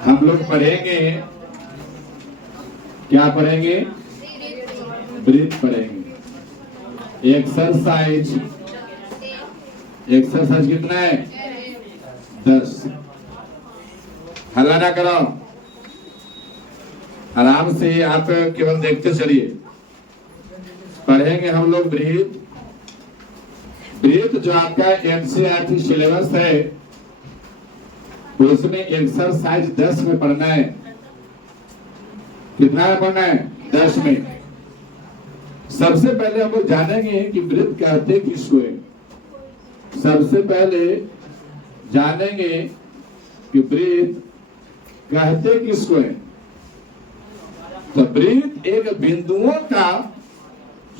हम लोग पढ़ेंगे, क्या पढ़ेंगे? ब्रीथ पढ़ेंगे। एक्सरसाइज, एक्सरसाइज कितना है? 10। हल्ला ना करो, आराम से आप केवल देखते चलिए। पढ़ेंगे हम लोग ब्रीथ। ब्रीथ जो आपका एनसीईआरटी सिलेबस है उसमें एक्सरसाइज 10 में पढ़ना है। कितना में पढ़ना है? 10 में। सबसे पहले हम लोग जानेंगे कि ब्रीथ कहते किसको है। सबसे पहले जानेंगे कि ब्रीथ कहते किसको है। तो ब्रीथ एक बिंदुओं का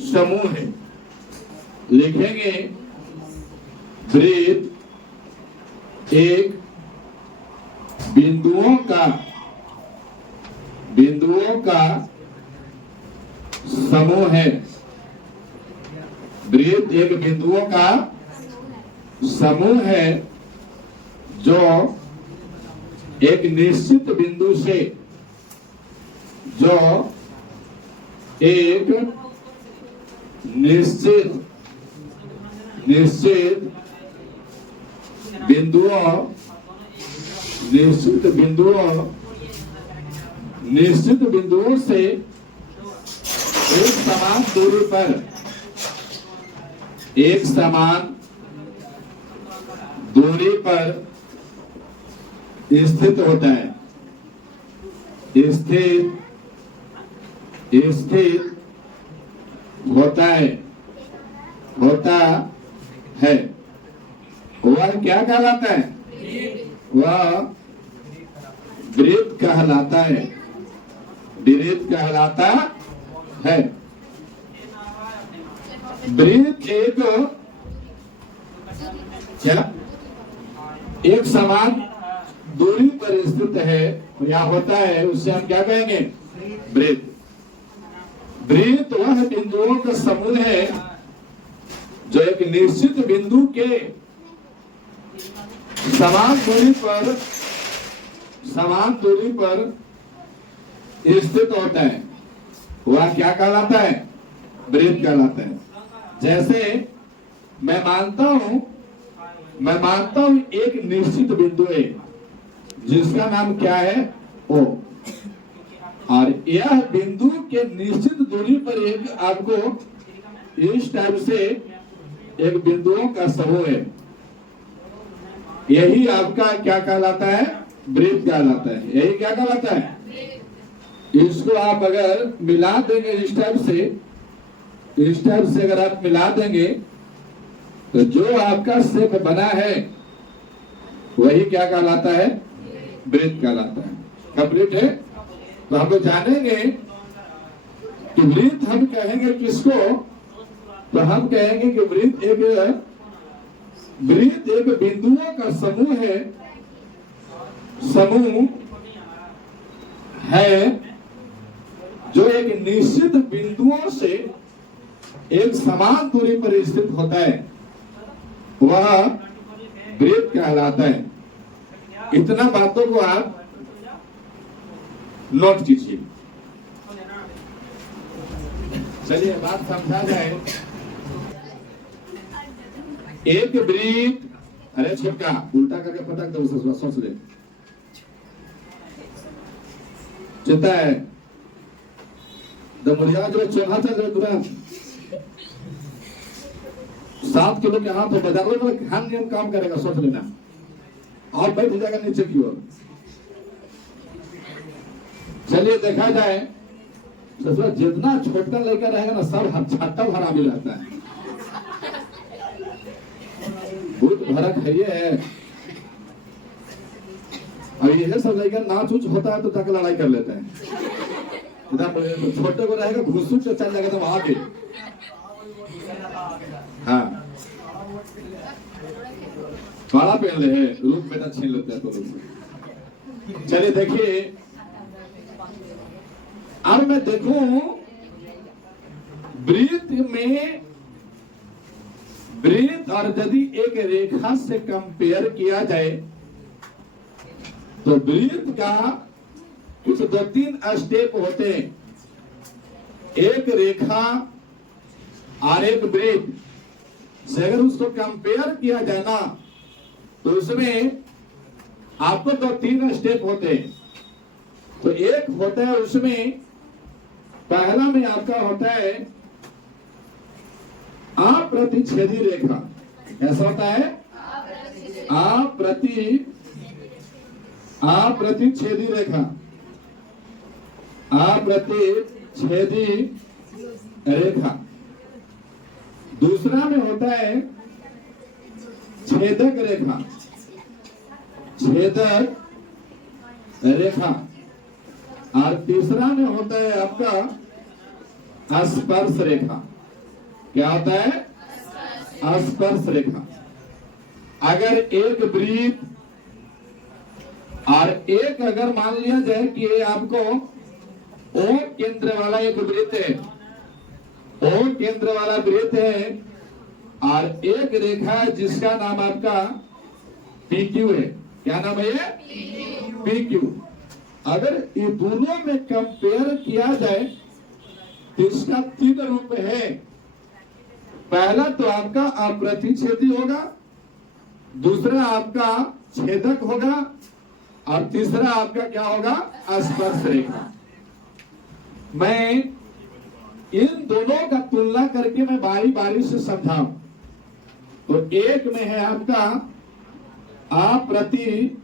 समूह है। लिखेंगे ब्रीथ एक बिंदुओं का समूह है। ब्रीथ एक बिंदुओं का समूह है जो एक निश्चित बिंदु से, जो एक निश्चित बिंदुओं से एक समान दूरी पर स्थित होता है। होता है। वह क्या कहलाता है? वह ब्रीथ कहलाता है। ब्रीथ कहलाता है। ब्रीथ एक समान दूरी पर स्थित है या होता है, उससे हम क्या कहेंगे? ब्रीथ। ब्रीथ वह बिंदुओं का समूह है जो एक निश्चित बिंदु के समान दूरी पर स्थित होता है। वह क्या कहलाता है? ब्रीथ कहलाता है। जैसे मैं मानता हूं एक निश्चित बिंदु है जिसका नाम क्या है? O। और यह बिंदु के निश्चित दूरी पर एक आपको इस टाइप से एक बिंदुओं का समूह है। यही आपका क्या कहलाता है? ब्रीथ कहलाता है। यही क्या कहलाता है? इसको आप अगर मिला देंगे इस टाइप से अगर आप मिला देंगे तो जो आपका शेप बना है वही क्या कहलाता है? ब्रीथ कहलाता है। कंप्लीट है। तो हम लोग जानेंगे कि ब्रीथ हम कहेंगे किसको? तो हम कहेंगे कि ब्रीथ एक बिंदुओं का समूह है जो एक निश्चित बिंदुओं से एक समान दूरी पर स्थित होता है। वह ब्रीथ कहलाता है। इतना बातों को आप नोट कीजिए। चलिए बात समझा जाए। एक ब्रीथ, अरे छिपका उल्टा करके पटक दो, उसे सोच ले। चिंता है दमुड़िया जो चोहा था जो तुरंत 7 किलो के हाथ हो बजा लो, ध्यान नियम काम करेगा, सोच लेना। और बैठ जाएगा नीचे की ओर। चलिए देखा जाए जितना छोटा लेकर रहेगा ना सब छाता भरा भी रहता है। भूत भरक है ये। और यह सब लेकर नाच उच होता है तो तक लड़ाई कर लेते हैं। छोटे को रहेगा घुसूट से चल जाएगा तो आगे। हाँ बड़ा पहन ले रूप बेटा छीन लेते हैं तो लोग। चलिए देखिए अब मैं देखूं ब्रीथ और यदि एक रेखा से कंपेयर किया जाए तो वृत्त का कुछ 2-3 स्टेप होते हैं। एक रेखा और एक वृत्त से अगर उसको कंपेयर किया जाए ना, तो उसमें आपको 2-3 स्टेप होते हैं। तो एक होता है, उसमें पहला में आपका होता है अप्रतिच्छेदी रेखा। ऐसा होता है अप्रतिच्छेदी रेखा, अप्रतिच्छेदी रेखा। दूसरा में होता है छेदक रेखा, छेदक रेखा। और तीसरा में होता है आपका स्पर्श रेखा। क्या होता है? स्पर्श रेखा। अगर एक वृत्त और एक अगर मान लिया जाए कि ये आपको O केंद्र वाला एक वृत्त है, O केंद्र वाला वृत्त है, और एक रेखा है जिसका नाम आपका PQ है। क्या नाम है ये? PQ। अगर ये दोनों में कंपेयर किया जाए तो इसका 3 रूप है। पहला तो आपका अप्रतिच्छेदी होगा, दूसरा आपका छेदक होगा, और तीसरा आपका क्या होगा? स्पर्श रेखा। मैं इन दोनों का तुलना करके मैं बारी बारी से समझाऊं। तो एक में है आपका अप्रतिच्छेदी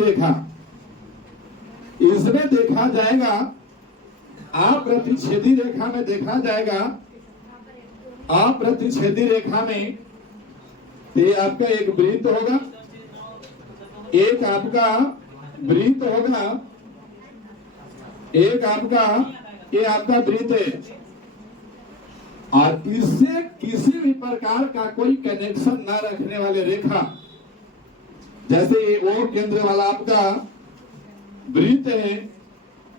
रेखा। इसमें देखा जाएगा, अप्रतिच्छेदी रेखा में देखा जाएगा, अप्रतिच्छेदी रेखा में ये आपका एक वृत्त होगा, एक आपका वृत्त होगा, एक आपका ये आपका वृत्त है, और इससे किसी भी प्रकार का कोई कनेक्शन ना रखने वाले रेखा, जैसे ये O केंद्र वाला आपका वृत्त है,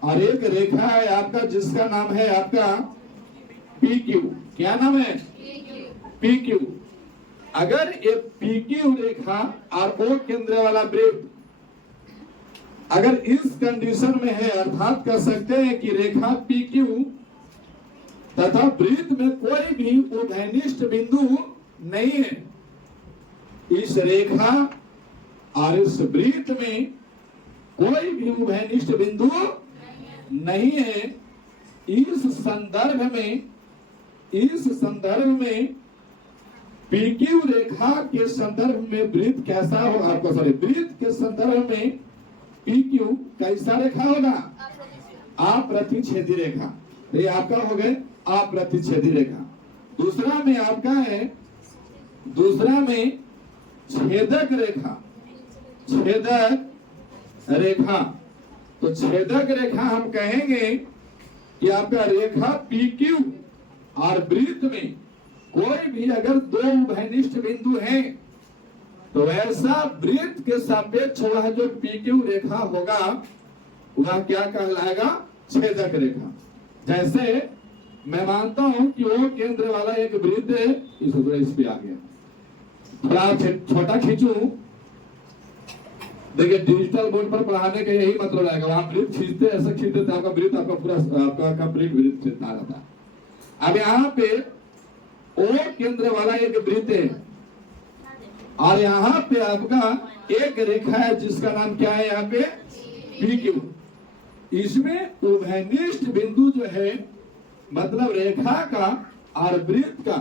और एक रेखा है आपका जिसका नाम है आपका PQ। क्या नाम है? PQ। अगर एक PQ रेखा और O केंद्र वाला वृत्त अगर इस कंडीशन में है, अर्थात कह सकते हैं कि रेखा PQ तथा वृत्त में कोई भी उभयनिष्ठ बिंदु नहीं है, इस रेखा और इस वृत्त में कोई भी उभयनिष्ठ बिंदु नहीं है, इस संदर्भ में PQ रेखा के संदर्भ में वृत्त कैसा होगा? आपको वृत्त के संदर्भ में PQ कैसा रेखा होगा? अप्रतिच्छेदी रेखा। तो ये आपका हो गए अप्रतिच्छेदी रेखा। दूसरा में आपका है, दूसरा में छेदक रेखा, छेदक रेखा। तो छेदक रेखा हम कहेंगे कि आपका रेखा PQ और वृत्त में कोई भी अगर 2 उभयनिष्ठ बिंदु हैं, तो ऐसा वृत्त के सापेक्ष वह जो PQ रेखा होगा वह क्या कहलाएगा? छेदक रेखा। जैसे मैं मानता हूं कि वो केंद्र वाला एक वृत्त है, इस पे आ गया, थोड़ा छोटा खींचू। देखिए डिजिटल बोर्ड पर पढ़ाने का यही मतलब रहेगा, वहां वृत्त खींचते ऐसा खींचते तो आपका वृत्त आपका पूरा आपका कंप्लीट वृत्त खींचता रहता है। अब यहाँ पे O केंद्र वाला एक वृत्त है, और यहाँ पे आपका एक रेखा है जिसका नाम क्या है? यहाँ पे PQ। इसमें उभयनिष्ठ बिंदु जो है, मतलब रेखा का और वृत्त का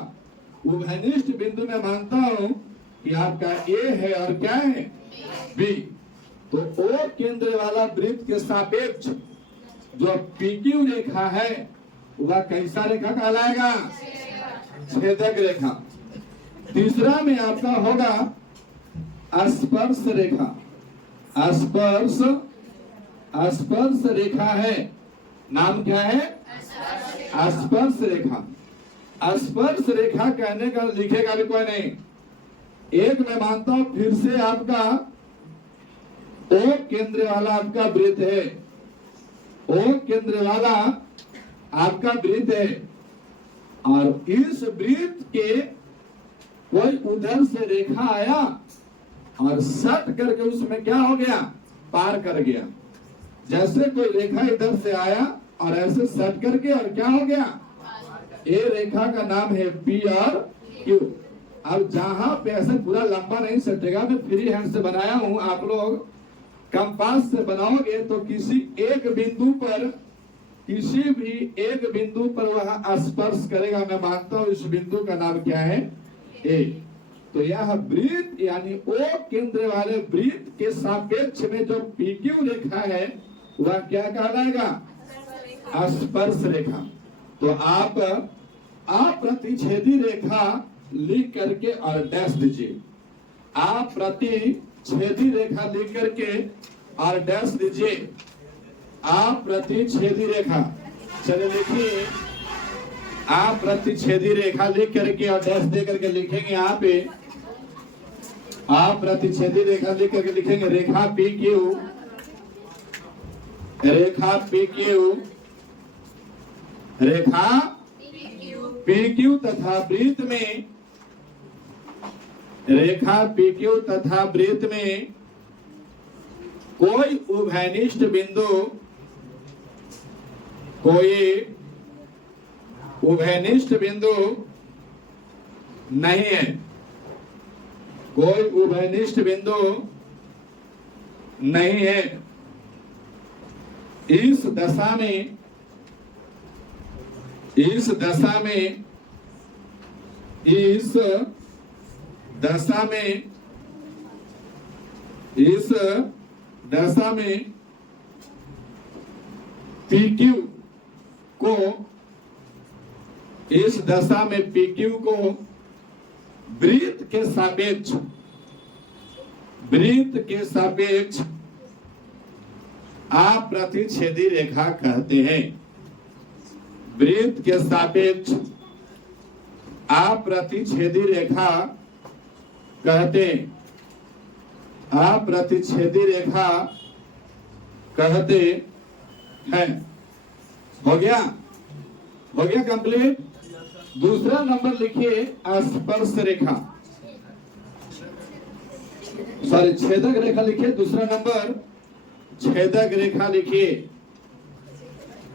उभयनिष्ठ बिंदु में मानता हूं कि आपका A है और क्या है? B। तो O केंद्र वाला वृत्त के सापेक्ष जो PQ रेखा है वह कैसा रेखा कहलाएगा? छेदक रेखा। तीसरा में आपका होगा स्पर्श रेखा। स्पर्श रेखा है, नाम क्या है? स्पर्श रेखा। स्पर्श रेखा कहने का लिखेगा भी कोई नहीं। एक मैं मानता हूं फिर से आपका O केंद्र वाला आपका वृत्त है, O केंद्र वाला आपका वृत्त है, और इस वृत्त के कोई उधर से रेखा आया और सट करके उसमें क्या हो गया, पार कर गया। जैसे कोई रेखा इधर से आया और ऐसे सट करके और क्या हो गया, ए रेखा का नाम है पी और क्यू। अब जहां पे ऐसे पूरा लंबा नहीं सटेगा, मैं फ्री हैंड से बनाया हूं, आप लोग कंपास से बनाओगे तो किसी एक बिंदु पर, किसी भी एक बिंदु पर वह स्पर्श करेगा। मैं मानता हूं इस बिंदु का नाम क्या है, ए। तो यह वृत्त यानी ओ केंद्र वाले वृत्त के सापेक्ष में जो PQ रेखा है वह क्या कहलाएगा, स्पर्श रेखा। तो आप प्रतिच्छेदी रेखा लिख करके और डैश दीजिए। आप प्रतिच्छेदी रेखा लिख करके और डैश दीजिए। आप प्रतिच्छेदी रेखा, चलिए लिखिए। आप प्रतिच्छेदी रेखा लिख करके और डैश दे करके लिखेंगे यहाँ पे। आप प्रतिच्छेदी रेखा लिख करके लिखेंगे रेखा PQ, रेखा PQ, रेखा PQ तथा वृत्त में, रेखा PQ तथा वृत्त में कोई उभयनिष्ठ बिंदु, कोई उभयनिष्ठ बिंदु नहीं है, कोई उभयनिष्ठ बिंदु नहीं है। इस दशा में, इस दशा में, इस दशा में, इस दशा में PQ को, इस दशा में PQ को वृत्त के सापेक्ष, वृत्त के सापेक्ष अप्रतिच्छेदी रेखा कहते हैं। वृत्त के सापेक्ष अप्रतिच्छेदी रेखा कहते हैं, अप्रतिच्छेदी रेखा कहते हैं। हो गया, हो गया कंप्लीट। दूसरा नंबर लिखिए स्पर्श रेखा, सॉरी छेदक रेखा लिखिए। दूसरा नंबर छेदक रेखा लिखिए,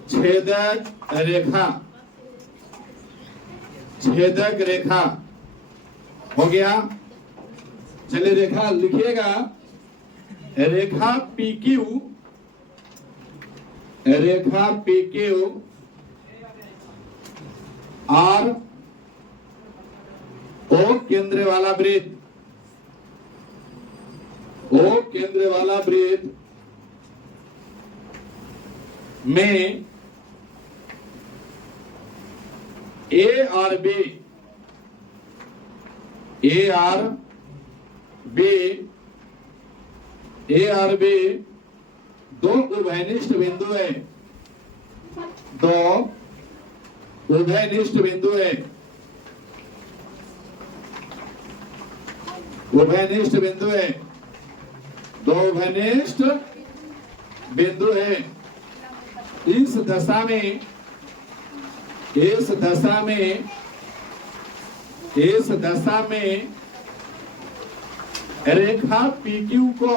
छेदक रेखा, छेदक रेखा। हो गया, चलिए रेखा लिखिएगा। रेखा PQ, रेखा PQ और O केंद्र वाला वृत्त, O केंद्र वाला वृत्त में A और B, A और B, A और B दो उभयनिष्ठ बिंदु है, दो उभयनिष्ठ बिंदु है, उभयनिष्ठ बिंदु है, दो उभयनिष्ठ बिंदु है। इस दशा में, इस दशा में, इस दशा में रेखा PQ को,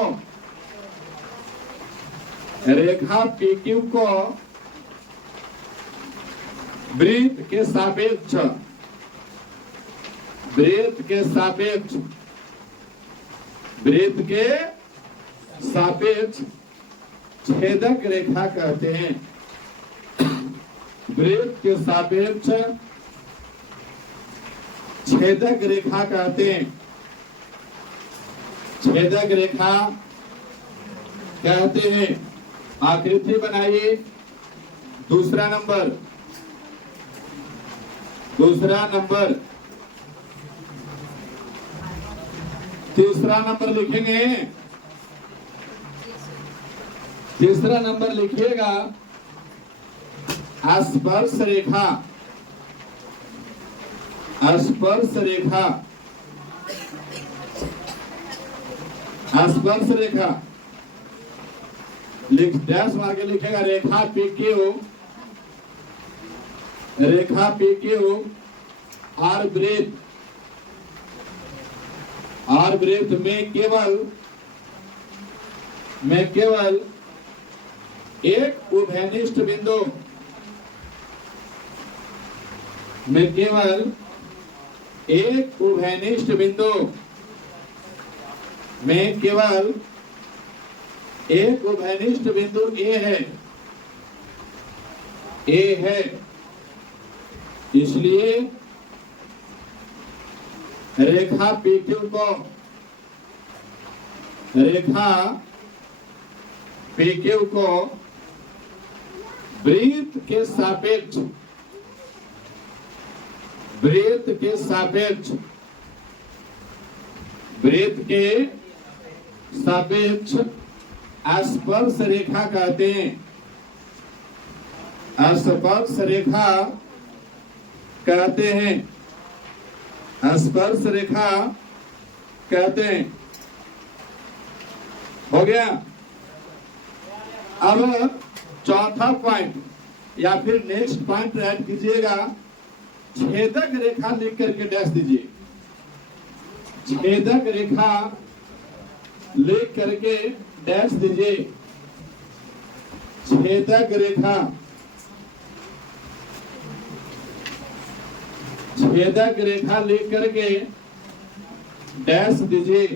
रेखा PQ को वृत्त के सापेक्ष, वृत्त के सापेक्ष, वृत्त के सापेक्ष छेदक रेखा कहते हैं। वृत्त के सापेक्ष छेदक रेखा कहते हैं, छेदक रेखा कहते हैं। आकृति बनाइए। दूसरा नंबर, दूसरा नंबर, तीसरा नंबर लिखेंगे। तीसरा नंबर लिखिएगा स्पर्श रेखा, स्पर्श रेखा, स्पर्श रेखा लिख, डैश मार के लिखेगा रेखा PQ, रेखा PQ और वृत्त, और वृत्त में केवल एक उभयनिष्ठ बिंदु में केवल एक उभयनिष्ठ बिंदु में केवल एक उभयनिष्ठ बिंदु ए है। इसलिए रेखा PQ को वृत्त के सापेक्ष स्पर्श रेखा कहते हैं। स्पर्श रेखा कहते हैं। हो गया। अब चौथा पॉइंट या फिर नेक्स्ट पॉइंट ऐड कीजिएगा, छेदक रेखा लिख करके डैश दीजिए। छेदक रेखा लिख करके डैश दीजिए। छेदक रेखा लिख करके डैश दीजिए।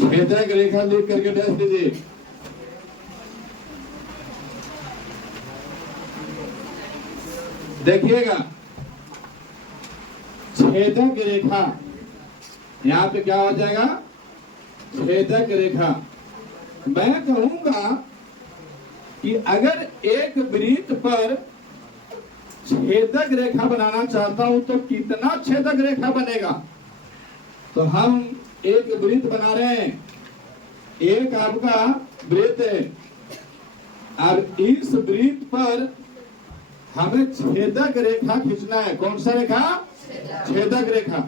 छेदक रेखा लिख करके डैश दीजिए। देखिएगा, छेदक रेखा यहां पे क्या हो जाएगा? छेदक रेखा। मैं कहूंगा कि अगर एक वृत्त पर छेदक रेखा बनाना चाहता हूं तो कितना छेदक रेखा बनेगा? तो हम एक वृत्त बना रहे हैं, एक आपका वृत्त है, अब इस वृत्त पर हमें छेदक रेखा खींचना है। कौन सा रेखा? छेदक रेखा।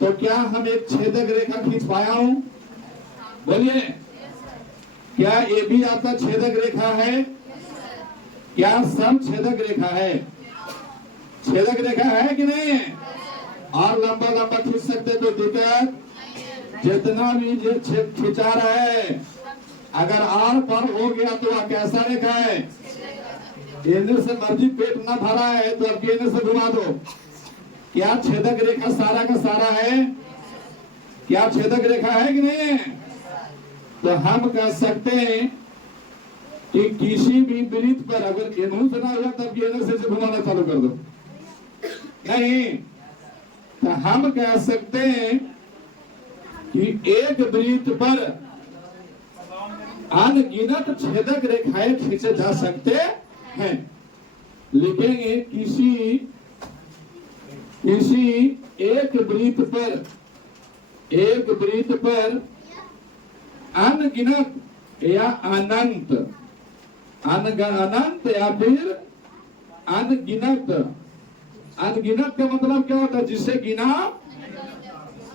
तो क्या हम एक छेदक रेखा खींच पाया हूं? बोलिए, क्या ये भी आपका छेदक रेखा है? क्या सब छेदक रेखा है? छेदक रेखा है कि नहीं है? और लंबा लंबा खींच सकते तो दिक्कत, जितना भी जो खिंचा रहा है अगर आर पर हो गया तो वह कैसा रेखा है? इधर से मर्जी पेट ना भरा है तो अब इधर से घुमा दो। क्या छेदक रेखा सारा का सारा है? क्या छेदक रेखा है कि नहीं है? तो हम कह सकते हैं कि किसी भी वृत्त पर अगर एनू से ना हुआ तब एनू से घुमाना चालू कर दो। नहीं, तो हम कह सकते हैं कि एक वृत्त पर अनगिनत छेदक रेखाएं खींचे जा सकते हैं। लिखेंगे किसी एक वृत्त पर अनगिनत या अनंत या फिर अनगिनत का मतलब क्या होता है? जिससे गिना,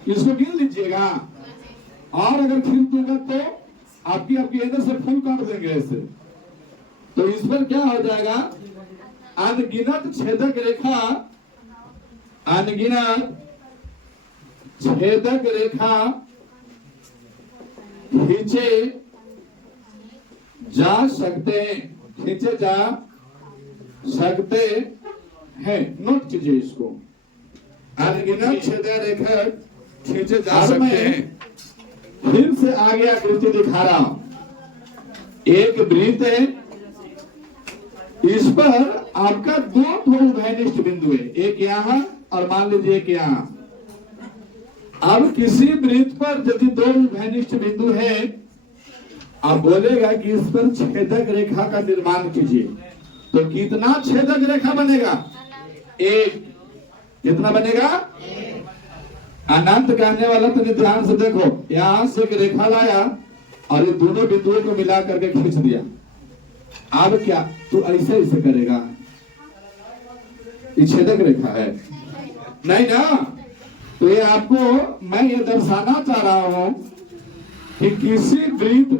इसको गिन लीजिएगा और अगर खींच दूंगा तो आपकी अंदर से फूल काट देंगे ऐसे। तो इस पर क्या हो जाएगा? अनगिनत छेदक रेखा, अनगिनत छेदक रेखा खींचे जा सकते हैं। नोट कीजिए इसको, अनगिनत छेदक रेखा खींचे जा सकते हैं। फिर से आगे आकृति दिखा रहा हूं। एक वृत्त है, इस पर आपका दो उभयनिष्ठ बिंदु है, एक यहां और मान लीजिए एक यहां। अब किसी वृत्त पर यदि दो उभयनिष्ठ बिंदु है, आप बोलेगा कि इस पर छेदक रेखा का निर्माण कीजिए। तो कितना छेदक रेखा बनेगा? एक। कितना बनेगा? अनंत कहने वाला तो ध्यान से देखो, यहां से एक रेखा लाया और ये दोनों बिंदुओं को मिला करके खींच दिया। अब क्या तू ऐसे करेगा? ये छेदक रेखा है नहीं ना? तो ये आपको मैं ये दर्शाना चाह रहा हूं कि किसी वृत्त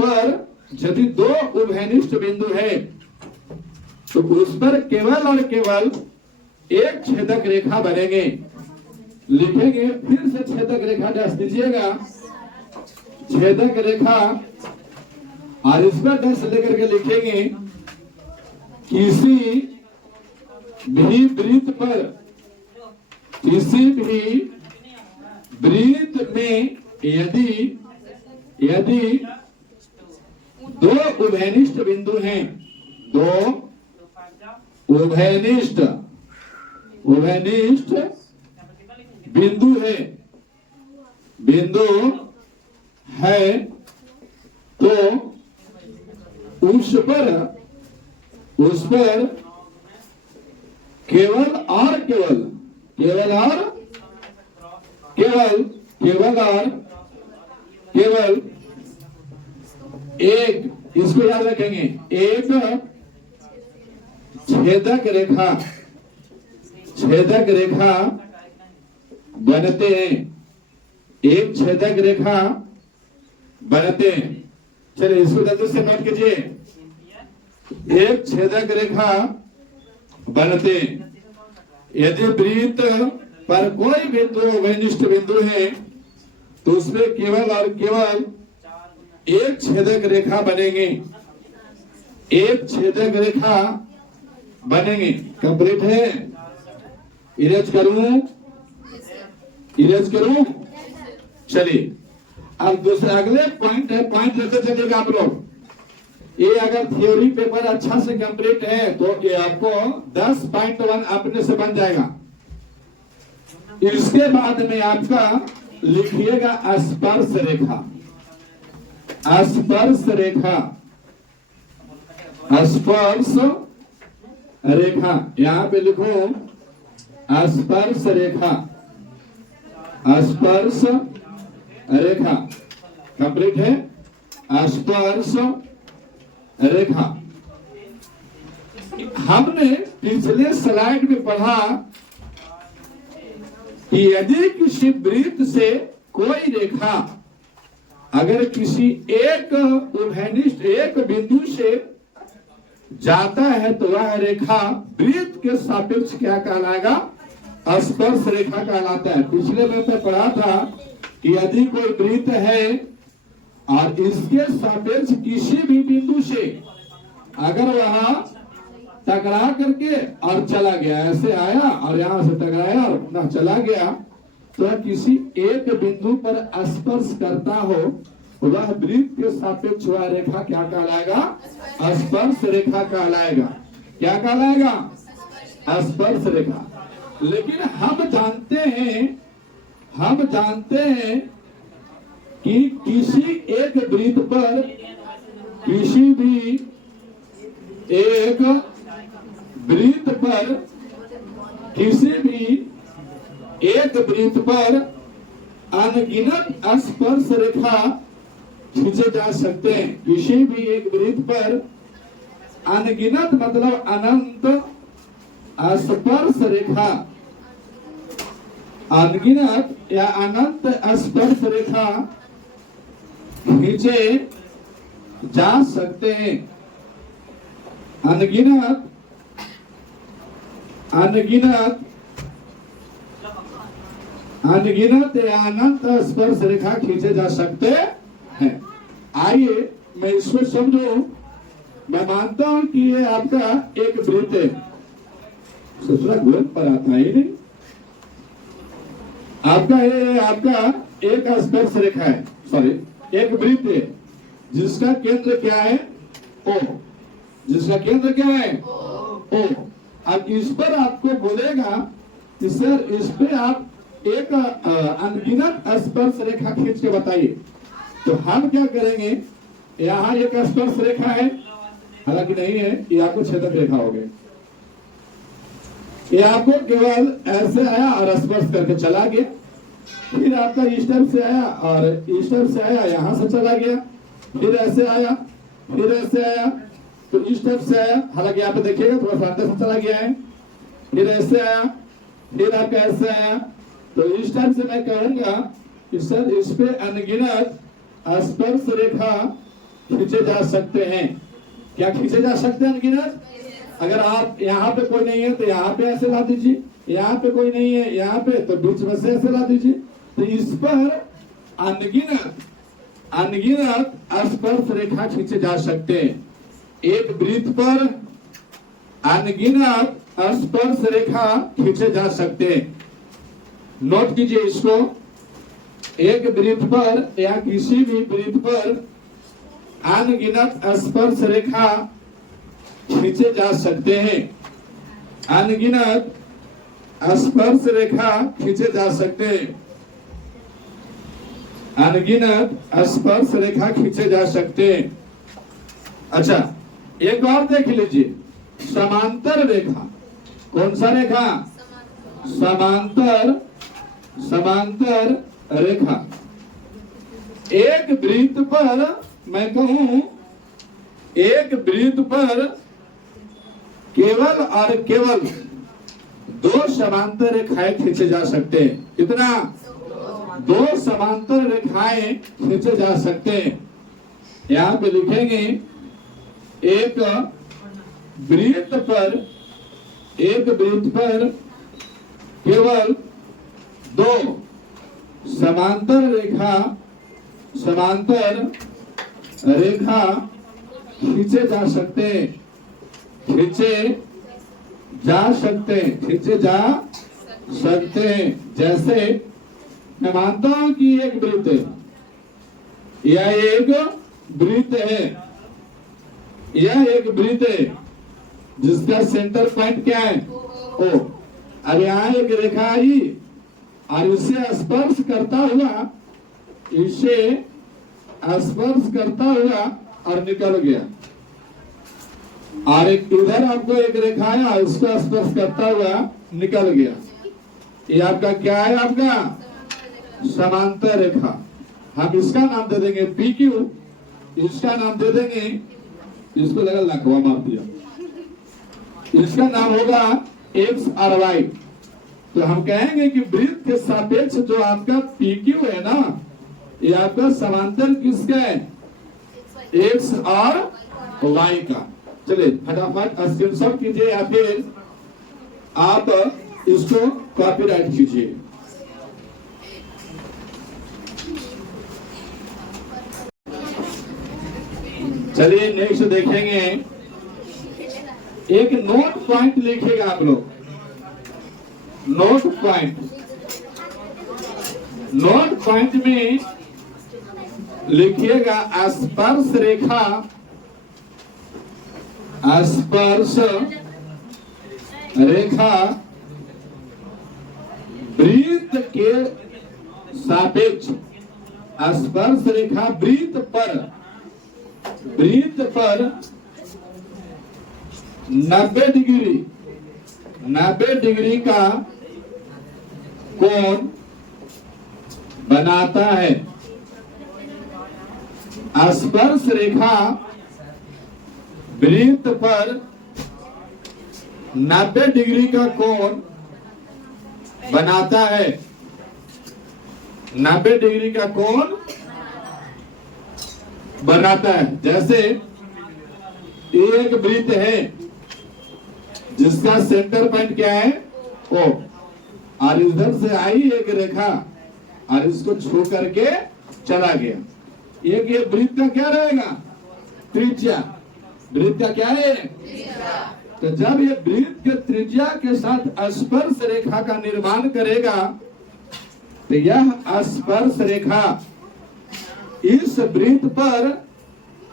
पर यदि दो उभयनिष्ठ बिंदु है तो उस पर केवल और केवल एक छेदक रेखा बनेंगे। लिखेंगे, फिर से छेदक रेखा डैश दीजिएगा, छेदक रेखा, और इस पर डैश लेकर के लिखेंगे किसी भी वृत्त पर, किसी भी वृत्त में यदि दो उभयनिष्ठ बिंदु हैं, दो उभयनिष्ठ बिंदु है तो उस पर केवल एक, इसको याद रखेंगे, एक छेदक रेखा बनते हैं, एक छेदक रेखा बनते हैं। चलिए इसको जल्दी से नोट कीजिए, एक छेदक रेखा बनते हैं। यदि वृत्त पर कोई भी दो उभयनिष्ठ बिंदु है तो उसमें केवल और केवल एक छेदक रेखा बनेंगे, एक छेदक रेखा बनेंगे। कंप्लीट है? इरेज करूं? चलिए अब दूसरा अगले पॉइंट है, पॉइंट लेते चलिएगा आप लोग। ये अगर थ्योरी पेपर अच्छा से कंप्लीट है तो ये आपको 10.1 अपने से बन जाएगा। इसके बाद में आपका लिखिएगा स्पर्श रेखा, स्पर्श रेखा, स्पर्श रेखा, यहां पे लिखो स्पर्श रेखा, स्पर्श रेखा। कंप्लीट है? स्पर्श रेखा। हमने पिछले स्लाइड में पढ़ा कि यदि किसी वृत्त से कोई रेखा अगर किसी एक उभयनिष्ठ एक बिंदु से जाता है तो वह रेखा वृत्त के सापेक्ष क्या कहलाएगा? स्पर्श रेखा कहलाता है। पिछले में पढ़ा था कि यदि कोई वृत्त है और इसके सापेक्ष किसी भी बिंदु से अगर वहां टकरा करके और चला गया, ऐसे आया और यहां से टकराया और ना चला गया, तो किसी एक बिंदु पर स्पर्श करता हो, वह वृत्त के सापेक्ष वह रेखा क्या कहलाएगा? स्पर्श रेखा कहलाएगा। क्या कहलाएगा? स्पर्श रेखा। लेकिन हम जानते हैं कि किसी एक वृत्त पर, किसी भी एक वृत्त पर, किसी भी एक वृत्त पर अनगिनत स्पर्श रेखा खींचे जा सकते हैं। किसी भी एक वृत्त पर अनगिनत मतलब अनंत स्पर्श रेखा, अनगिनत या अनंत स्पर्श रेखा खींचे जा सकते हैं। अनगिनत या अनंत स्पर्श रेखा खींचे जा सकते हैं। आइए मैं इसको समझो। मैं मानता हूं कि ये आपका एक वृत्त है, ससुरा गोल पर आता ही नहीं। आपका एक स्पर्श रेखा है, सॉरी एक वृत्त है जिसका केंद्र क्या है? ओ। जिसका केंद्र क्या है? ओ। अब इस पर आपको बोलेगा कि सर इस पे आप एक अनगिनत स्पर्श रेखा खींच के बताइए। तो हम क्या करेंगे, यहाँ एक स्पर्श रेखा है, हालांकि नहीं है, ये आपको छेदक रेखा हो गई। ये आपको केवल ऐसे आया और स्पर्श करके चला गया। फिर आपका इस तरफ से आया और इस तरफ से आया, यहां से चला गया। फिर ऐसे आया, फिर ऐसे आया, तो इस तरफ से आया, हालांकि यहाँ पे देखिएगा थोड़ा सा अंदर से चला गया है। फिर ऐसे आया, फिर आपका ऐसे आया। तो इस तरफ से मैं कहूंगा कि सर इस पे अनगिनत स्पर्श रेखा खींचे जा सकते हैं। क्या खींचे जा सकते हैं अनगिनत? अगर आप यहाँ पे कोई नहीं है तो यहाँ पे ऐसे ला दीजिए, यहाँ पे कोई नहीं है यहाँ पे तो बीच में से ऐसे ला दीजिए। तो इस पर अनगिनत स्पर्श रेखा खींचे जा सकते हैं। एक वृत्त पर अनगिनत स्पर्श रेखा खींचे जा सकते हैं। नोट कीजिए इसको। एक वृत्त पर या किसी भी वृत्त पर अनगिनत स्पर्श रेखा खींचे जा सकते हैं। अनगिनत स्पर्श रेखा खींचे जा सकते हैं। अनगिनत स्पर्श रेखा खींचे जा सकते हैं। अच्छा, एक और देख लीजिए, समांतर रेखा। कौन सा रेखा? समांतर रेखा। एक वृत्त पर, मैं कहूं एक वृत्त पर केवल और केवल 2 समांतर रेखाएं खींचे जा सकते हैं। कितना? 2 समांतर रेखाएं खींचे जा सकते हैं। यहां पे लिखेंगे एक वृत्त पर केवल 2 समांतर रेखा खींचे जा सकते हैं। जैसे मैं मानता हूं कि एक वृत्त है, यह एक वृत्त है जिसका सेंटर पॉइंट क्या है? ओ। अब यहाँ एक रेखा आई और इसे स्पर्श करता हुआ और निकल गया। और एक इधर आपको एक रेखा आया, उसको स्पर्श करता हुआ निकल गया। ये आपका क्या है? आपका समांतर रेखा। हम इसका नाम दे देंगे PQ, इसका नाम दे देंगे, इसको लगा लकवा मार दिया, इसका नाम होगा X और Y। तो हम कहेंगे कि वृत्त के सापेक्ष जो आपका PQ है ना, ये आपका समांतर किसका है? X और Y का। चलिए फटाफट स्क्रीनशॉट कीजिए या फिर आप इसको कॉपीराइट कीजिए। चलिए नेक्स्ट देखेंगे। एक नोट पॉइंट लिखिएगा आप लोग। नोट पॉइंट में लिखिएगा स्पर्श रेखा वृत्त के सापेक्ष। स्पर्श रेखा वृत्त पर 90 डिग्री का कोण बनाता है। स्पर्श रेखा वृत्त पर 90 डिग्री का कोण बनाता है। 90 डिग्री का कोण बनाता है। जैसे एक वृत्त है जिसका सेंटर पॉइंट क्या है? O। और इधर से आई एक रेखा और इसको छू करके चला गया। एक ये वृत्त का क्या रहेगा? त्रिज्या। वृत्त का क्या है? तो जब ये वृत्त के त्रिज्या के साथ स्पर्श रेखा का निर्माण करेगा तो यह स्पर्श रेखा इस वृत्त पर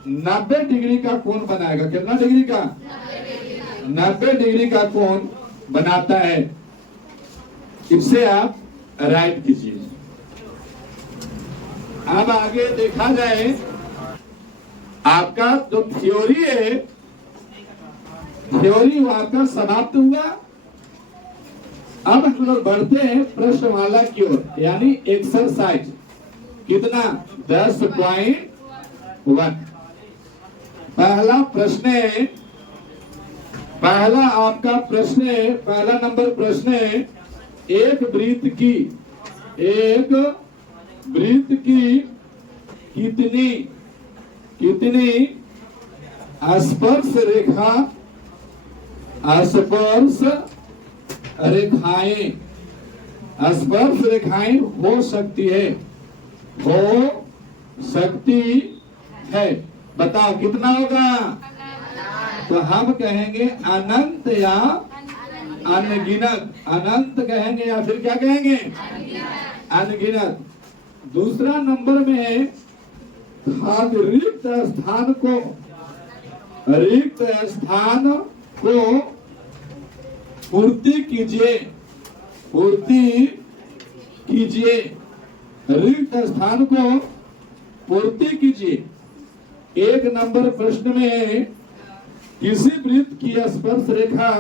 90 डिग्री का कोण बनाएगा। कितना डिग्री का? 90 डिग्री का कोण बनाता है। इसे आप राइट कीजिए। अब आगे देखा जाए, आपका जो थ्योरी है, थ्योरी वहां का समाप्त हुआ। अब हम लोग बढ़ते हैं प्रश्नमाला की ओर, यानी एक्सरसाइज। कितना? 10.1। पहला प्रश्न है, पहला आपका प्रश्न है, पहला नंबर प्रश्न है, एक वृत्त की कितनी कितनी स्पर्श रेखा, स्पर्श रेखाएं, स्पर्श रेखाएं हो सकती है, हो सकती है। बताओ कितना होगा? तो हम कहेंगे अनंत या अनगिनत। अनंत कहेंगे या फिर क्या कहेंगे? अनगिनत। दूसरा नंबर में रिक्त स्थान को, रिक्त स्थान को पूर्ति कीजिए, पूर्ति कीजिए, रिक्त स्थान को पूर्ति कीजिए। एक नंबर प्रश्न में किसी वृत्त की स्पर्श रेखा,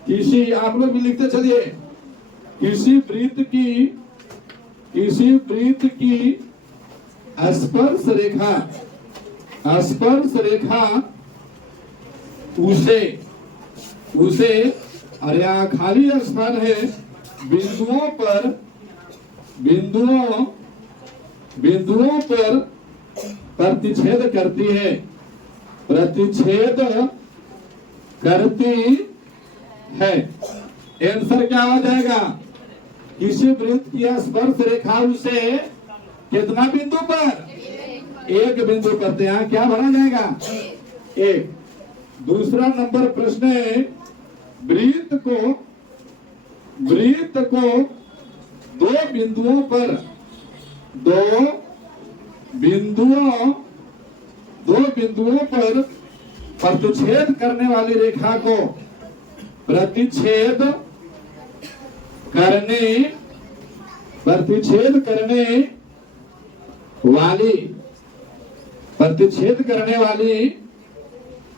किसी, आप लोग भी लिखते चलिए, किसी वृत्त की स्पर्श रेखा, स्पर्श रेखा उसे और यहाँ खाली स्थान है, बिंदुओं पर प्रतिच्छेद करती है, प्रतिच्छेद करती है। आंसर क्या हो जाएगा? किसी वृत्त की स्पर्श रेखा उसे कितना बिंदु पर? एक बिंदु पर। यहाँ क्या भरा जाएगा? एक। दूसरा नंबर प्रश्न है, वृत्त को दो बिंदुओं पर प्रतिच्छेद करने वाली रेखा को प्रतिच्छेद करने वाली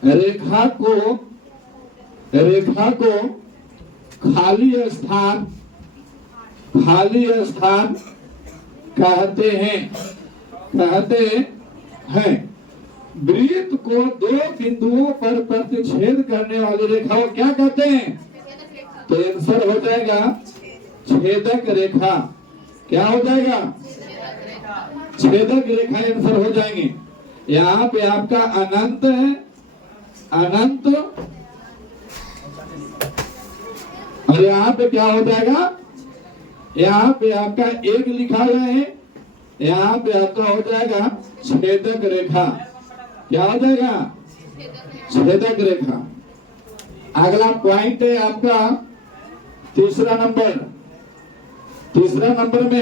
रेखा को खाली स्थान कहते हैं। वृत्त को दो बिंदुओं पर प्रतिच्छेद करने वाली रेखा को क्या कहते हैं? तो आंसर हो जाएगा छेदक रेखा। क्या हो जाएगा? छेदक रेखा आंसर हो जाएंगे। यहाँ पे आपका अनंत है, अनंत, और यहाँ पे क्या हो जाएगा? यहाँ पे आपका एक लिखा हुआ है, यहाँ पे आपका हो जाएगा छेदक रेखा। क्या हो जाएगा? छेदक रेखा। अगला पॉइंट है आपका तीसरा नंबर। तीसरा नंबर में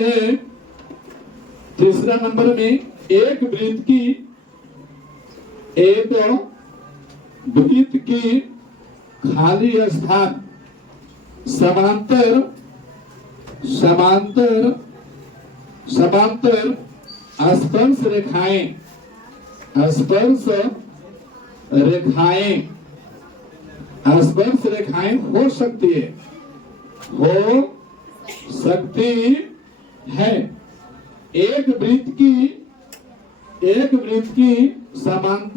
एक वृत्त की खाली स्थान समांतर स्पर्श रेखाएं हो सकती है। एक वृत्त की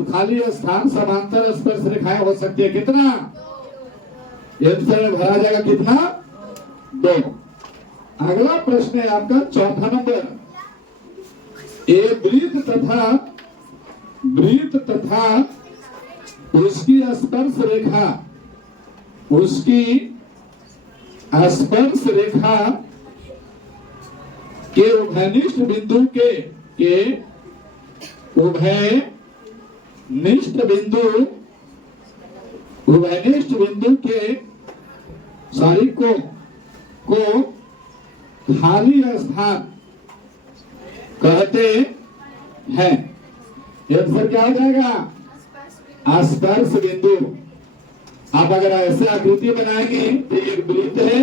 खाली स्थान समांतर स्पर्श रेखाएं हो सकती है। कितना? आंसर में भरा जाएगा कितना? 2। अगला प्रश्न है आपका चौथा नंबर। वृत्त तथा उसकी स्पर्श रेखा के उभयनिष्ठ बिंदु के सारी को खाली स्थान कहते हैं। आंसर क्या हो जाएगा? स्पर्श बिंदु। आप अगर ऐसे आकृति बनाएंगे तो एक वृत्त है,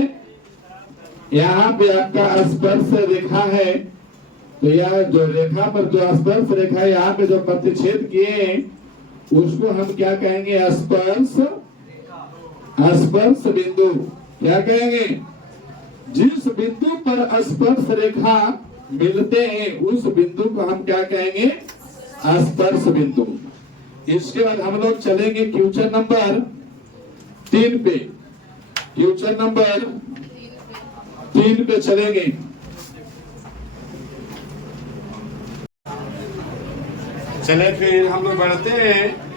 यहाँ पे आपका स्पर्श रेखा है, तो यह जो रेखा पर जो स्पर्श रेखा है यहाँ पे जो प्रतिच्छेद किए उसको हम क्या कहेंगे? स्पर्श बिंदु। क्या कहेंगे? जिस बिंदु पर स्पर्श रेखा मिलते हैं उस बिंदु को हम क्या कहेंगे? स्पर्श बिंदु। इसके बाद हम लोग चलेंगे क्वेश्चन नंबर 3 पे। क्वेश्चन नंबर 3 पे चलेंगे। चले फिर हम लोग बढ़ते हैं।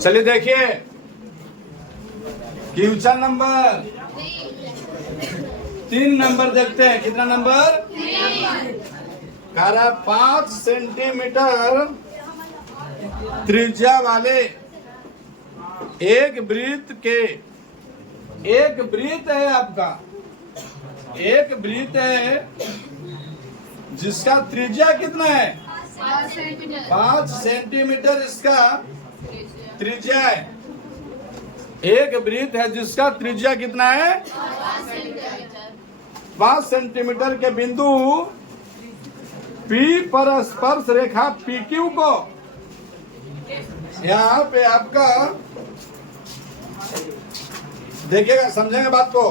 चलिए देखिए, क्वेश्चन नंबर 3 नंबर देखते हैं। कितना नंबर? 5 सेंटीमीटर त्रिज्या वाले एक वृत्त के, एक वृत्त है आपका, एक वृत्त है जिसका त्रिज्या कितना है? 5 सेंटीमीटर इसका त्रिज्या है। एक वृत्त है जिसका त्रिज्या कितना है? 5 सेंटीमीटर के बिंदु P पर स्पर्श रेखा PQ को, यहाँ पे आपका देखिएगा, समझेंगे बात को।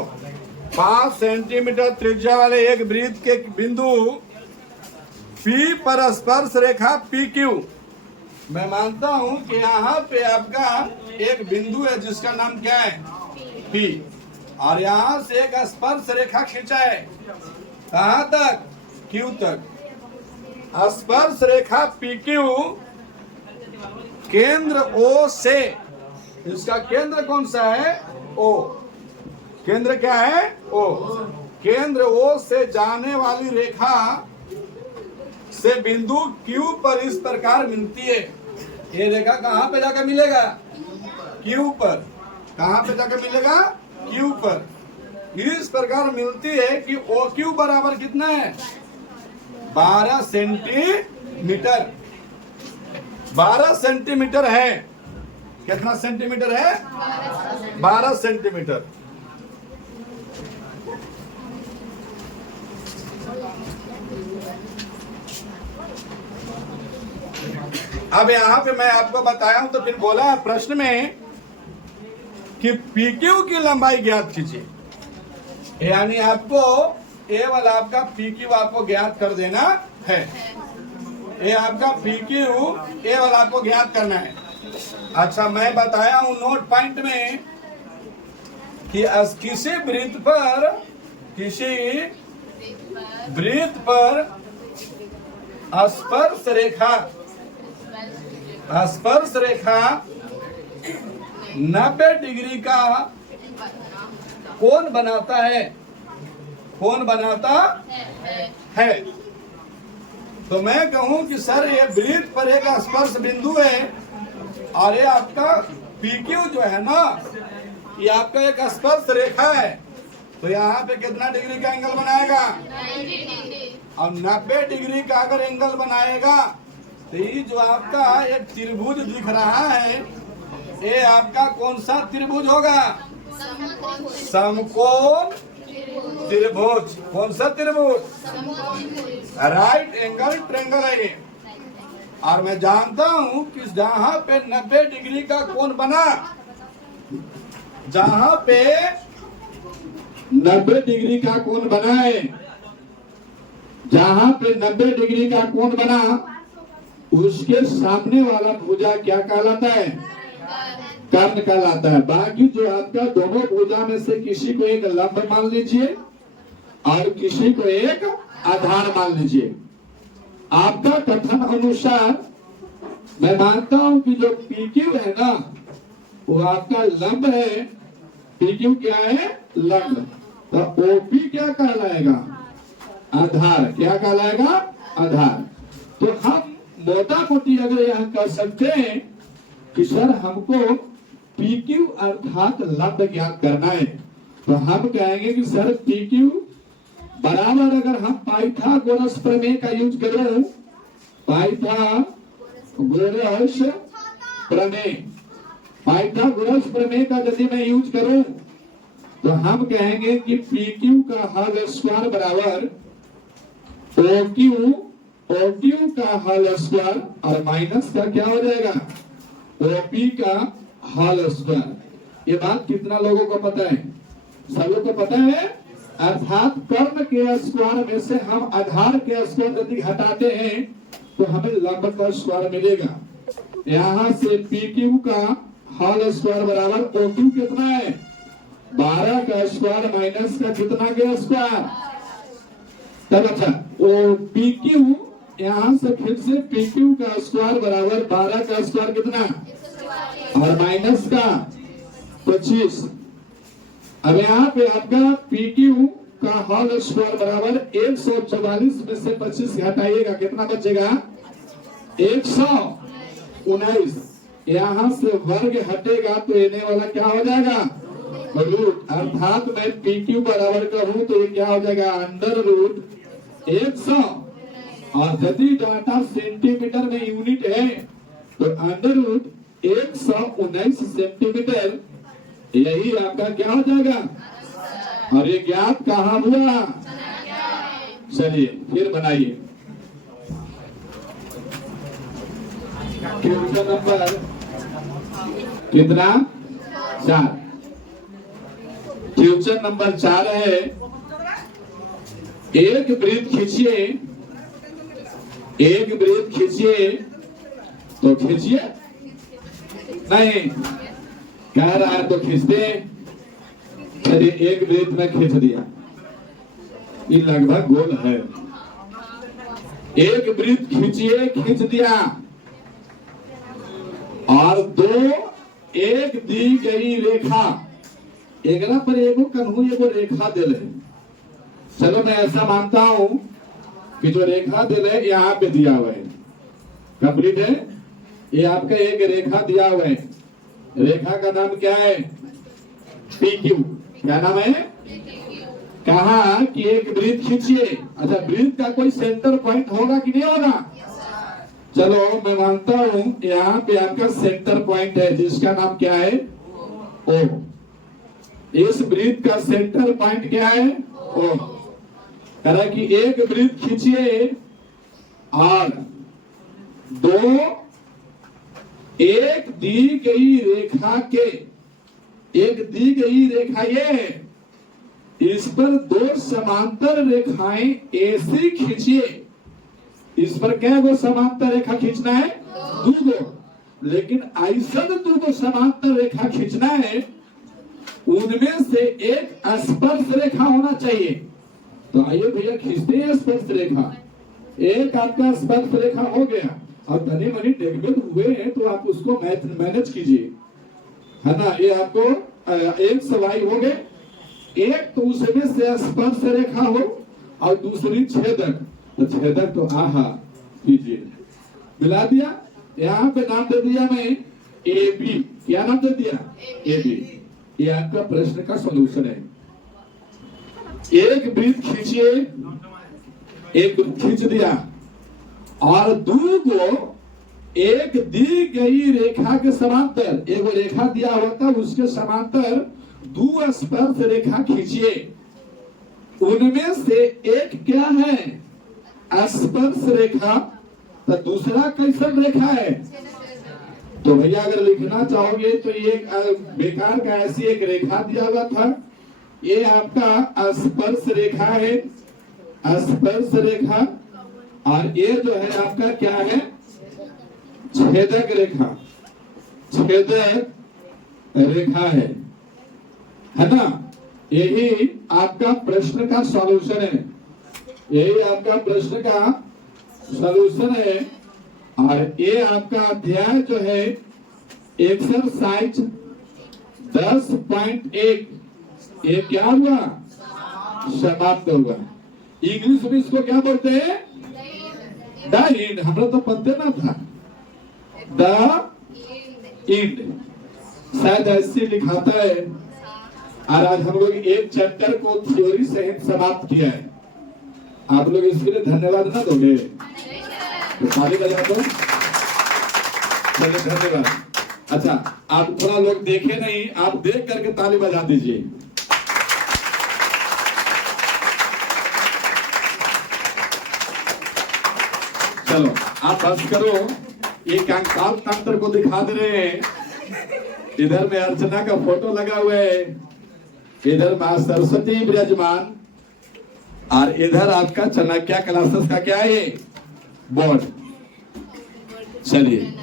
5 सेंटीमीटर त्रिज्या वाले एक वृत्त के बिंदु P पर स्पर्श रेखा PQ, मैं मानता हूं कि यहाँ पे आपका एक बिंदु है जिसका नाम क्या है? P, और यहाँ से एक स्पर्श रेखा खींचा है। कहाँ तक? Q तक। स्पर्श रेखा PQ केंद्र O से, इसका केंद्र कौन सा है? O। केंद्र क्या है? O। केंद्र O से जाने वाली रेखा से बिंदु Q पर इस प्रकार मिलती है। ये रेखा कहाँ पे जाकर मिलेगा? Q पर। कहाँ पे जाकर मिलेगा? Q पर। इस प्रकार मिलती है कि OQ बराबर कितना है? 12 सेंटीमीटर। 12 सेंटीमीटर है। कितना सेंटीमीटर है? 12 सेंटीमीटर। अब यहाँ पे मैं आपको बताया हूं, तो फिर बोला प्रश्न में कि PQ की लंबाई ज्ञात कीजिए। यानी आपको ए वाला आपका PQ आपको ज्ञात कर देना है। ये आपका PQ ए वाला आपको ज्ञात करना है। अच्छा, मैं बताया हूं नोट पॉइंट में कि किसी वृत्त पर, किसी वृत्त पर स्पर्श रेखा, स्पर्श रेखा 90 डिग्री का कोण बनाता है। कोण बनाता है। तो मैं कहूं कि सर ये वृत्त पर एक स्पर्श बिंदु है और ये आपका PQ जो है ना, ये आपका एक स्पर्श रेखा है। तो यहाँ पे कितना डिग्री का एंगल बनाएगा? 90 डिग्री। और 90 डिग्री का अगर एंगल बनाएगा तो ये जो आपका एक त्रिभुज दिख रहा है, ये आपका कौन सा त्रिभुज होगा? समकोण त्रिभुज। कौन सा त्रिभुज? राइट एंगल ट्रायंगल है ये। और मैं जानता हूं कि जहां पे 90 डिग्री का कोण बना, जहां पे 90 डिग्री का कोण बना है, जहां पे 90 डिग्री का कोण बना, उसके सामने वाला भुजा क्या कहलाता है? कर्ण कहलाता है। बाकी जो आपका दोनों भुजा में से किसी को एक लंब मान लीजिए और किसी को एक आधार मान लीजिए। आपका कथन अनुसार मैं मानता हूं कि जो PQ है ना, वो आपका लंब है। PQ क्या है? लंब। तो OP क्या कहलाएगा? आधार। क्या कहलाएगा? आधार। तो हम मोटा मोटी अगर यह कर सकते हैं कि सर हमको PQ अर्थात लंब ज्ञात करना है, तो हम कहेंगे कि सर PQ बराबर, अगर हम पाइथागोरस प्रमेय का यूज करें, पाइथागोरस प्रमेय, पाइथागोरस प्रमेय का यदि मैं यूज करूं तो हम कहेंगे कि PQ का हल स्क्वायर बराबर ओ क्यू का होल स्क्वायर और माइनस का क्या हो जाएगा, ओपी का होल स्क्वायर। ये बात कितना लोगों को पता है? सभी को पता है। अर्थात कर्ण के स्क्वायर में से हम आधार के स्क्वायर यदि हटाते हैं तो हमें लंब का स्क्वायर मिलेगा। यहां से पी क्यू का होल स्क्वायर बराबर ओ क्यू कितना है, 12 का स्क्वायर माइनस का कितना के स्क्वायर। तब अच्छा ओ पी क्यू, यहां से फिर से पी क्यू का स्क्वायर बराबर 12 का स्क्वायर कितना और माइनस का 25। अब यहाँ पे आपका पी क्यू का होल स्क्वायर बराबर 144 में से 25 हटाइएगा, कितना बचेगा 119। यहाँ से वर्ग हटेगा तो लेने वाला क्या हो जाएगा, रूट। अर्थात मैं पी क्यू बराबर कहूं तो ये क्या हो जाएगा, अंडर रूट 100। और यदि डाटा सेंटीमीटर में यूनिट है तो अंडर रूट 119 सेंटीमीटर, यही आपका क्या हो जाएगा। और ये ज्ञात कहाँ हुआ, चलिए फिर बनाइए क्वेश्चन नंबर कितना 4। क्वेश्चन नंबर 4 है, एक वृत्त खींचिए, एक वृत्त खींचिए, तो खींचिए नहीं कह रहा है तो खींचते। चलिए एक वृत्त में खींच दिया, ये लगभग गोल है। एक वृत्त खींचिए, खींच दिया, और दो एक दी गई रेखा, एकरा पर एगो कन्हू एगो रेखा दिल है। चलो मैं ऐसा मानता हूं कि जो रेखा दिल है यहाँ पे दिया हुआ है, कंप्लीट है। ये आपका एक रेखा दिया हुआ है, रेखा का नाम क्या है, पी क्यू। क्या नाम है, कहा कि एक वृत्त खींचिए। अच्छा वृत्त का कोई सेंटर पॉइंट होगा कि नहीं होगा, चलो मैं मानता हूं यहाँ पे आपका सेंटर पॉइंट है जिसका नाम क्या है, ओ। इस वृत्त का सेंटर पॉइंट क्या है, ओ। कह रहा कि एक वृत्त खींचिए और दो एक दी गई रेखा के, एक दी गई रेखा ये, इस पर दो समांतर रेखाएं ऐसी खींचिए। इस पर क्या गो समांतर रेखा खींचना है, दो। लेकिन ऐसा दो समांतर रेखा खींचना है, उनमें से एक स्पर्श रेखा होना चाहिए। तो आइए भैया खींचते हैं स्पर्श रेखा। एक आपका स्पर्श रेखा हो गया, अब धनी मनी डेगमेंट हुए हैं तो आप उसको मैनेज कीजिए, है ना। ये आपको एक सवाई हो गए, एक तो उसमें से स्पर्श रेखा हो और दूसरी छेदक। तो छेदक तो आहा कीजिए, मिला दिया। यहाँ पे नाम दे दिया मैं ए बी। क्या नाम दे दिया, ए बी। ये आपका प्रश्न का सॉल्यूशन है। एक वृत्त खींचिए, एक खींच दिया, और दो को एक दी गई रेखा के समांतर, एक रेखा दिया हुआ था उसके समांतर दो स्पर्श रेखा खींचिए। उनमें से एक क्या है, स्पर्श रेखा, तो दूसरा कैसन रेखा है। तो भैया अगर लिखना चाहोगे तो ये बेकार का ऐसी एक रेखा दिया हुआ था, ये आपका स्पर्श रेखा है, स्पर्श रेखा। और ये जो है आपका क्या है, छेदक रेखा, छेदक रेखा है ना। यही आपका प्रश्न का सॉल्यूशन है, यही आपका प्रश्न का सॉल्यूशन है। और ये आपका अध्याय जो है एक्सरसाइज 10.1, ये क्या हुआ, समाप्त हुआ। इंग्लिश में इसको क्या बोलते हैं, द एंड। हमरा तो पता ना था, द एंड शायद ऐसे लिखाता है। और आज हम लोग एक चैप्टर को थ्योरी सहित समाप्त किया है। आप लोग इसके लिए धन्यवाद ना दोगे, तो ताली बजा दो। चलिए धन्यवाद। अच्छा आप थोड़ा लोग देखे नहीं, आप देख करके ताली बजा दीजिए। चलो आप बस करो, ये कंकाल तंत्र को दिखा दे रहे हैं। इधर में अर्चना का फोटो लगा हुआ है, इधर मां सरस्वती विराजमान, और इधर आपका चाणक्य क्लासेस का क्या है ये बोर्ड। चलिए